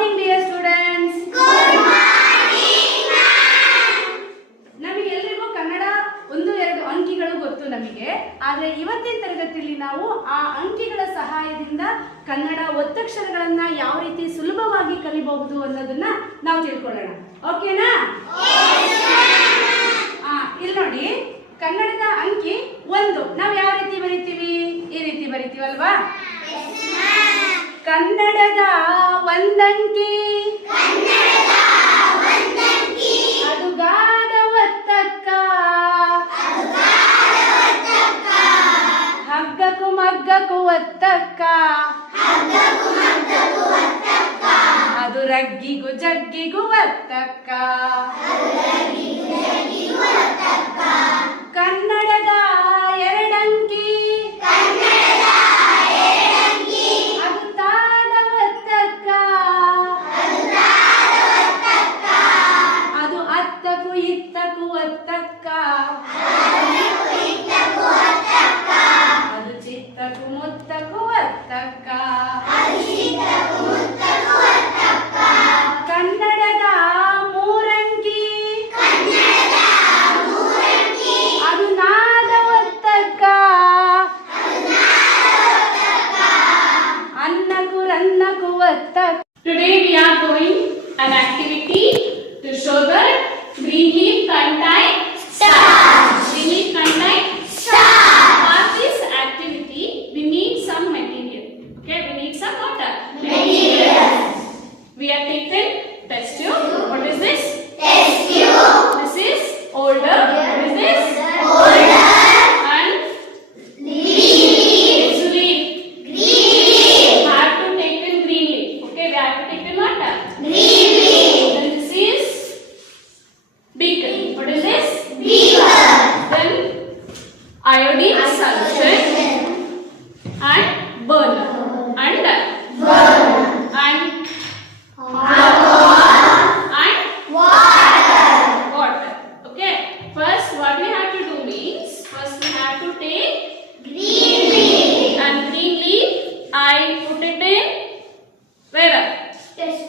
morning, dear students. Good morning, ma'am. ನಮಗೆಲ್ಲರಿಗೂ ಕನ್ನಡ 1-2 ಅಂಕಿಗಳು ಗೊತ್ತು ನಮಗೆ. ಆದರೆ ಇವತ್ತಿನ ತರಗತಿಯಲ್ಲಿ ನಾವು ಆ ಅಂಕಿಗಳ ಸಹಾಯದಿಂದ ಕನ್ನಡ ಒತ್ತಕ್ಷರಗಳನ್ನ ಯಾವ ರೀತಿ ಸುಲಭವಾಗಿ ಕಲಿಬಹುದು ಅನ್ನೋದನ್ನ ನಾವು ತಿಳ್ಕೊಳ್ಳೋಣ. ಓಕೆನಾ? ಇಲ್ಲಿ ನೋಡಿ, ಕನ್ನಡದ ಅಂಕಿ 1 ನಾವು ಯಾವ ರೀತಿ ಬರಿತೀವಿ? ಈ ರೀತಿ ಬರಿತೀವಲ್ವಾ? ಕನ್ನಡದ ಒಂದಂಕಿ ಅಡುಗಾದ ಒತ್ತಕ್ಕ ಹಗ್ಗಕ್ಕೂ ಮಗ್ಗಕ್ಕೂ ಒತ್ತಕ್ಕ ಅದು ರಗ್ಗಿಗೂ ಜಗ್ಗಿಗೂ ಒತ್ತಕ್ಕ. ಕನ್ನಡದ ಎರಡಂಕಿ ಅದು ತಾದ ಒತ್ತಕ್ಕ ಅದು ಅತ್ತಕ್ಕೂ ಇತ್ತಕ್ಕೂ ಒತ್ತಕ್ಕ ಅದು ಚಿತ್ತಕ್ಕೂ ಮುತ್ತಕ್ಕೂ ಒತ್ತಕ್ಕ. ಕನ್ನಡದ ಮೂರಂಕಿ ಅದು ನಾದ ಒತ್ತಕ್ಕ ಅನ್ನಕ್ಕೂ ರನ್ನಕ್ಕೂ ಒತ್ತಕ್ಕ. Today we are doing an activity to show that green leaf contain stars. Green leaf contain stars. For this activity, we need some material. Okay, we need some water. Material. We are taken test tube. What is this? Test tube. This is older. What is this? Older. And leaf. It's leaf. Green. Have to take in green leaf. Okay, we have to take in water. Green leaf. Then this is beaker. What is this? Beaker. Then iodine solution and burner and water. Okay. First, what we have to do means we have to take green leaf and green leaf. I put it in where? Test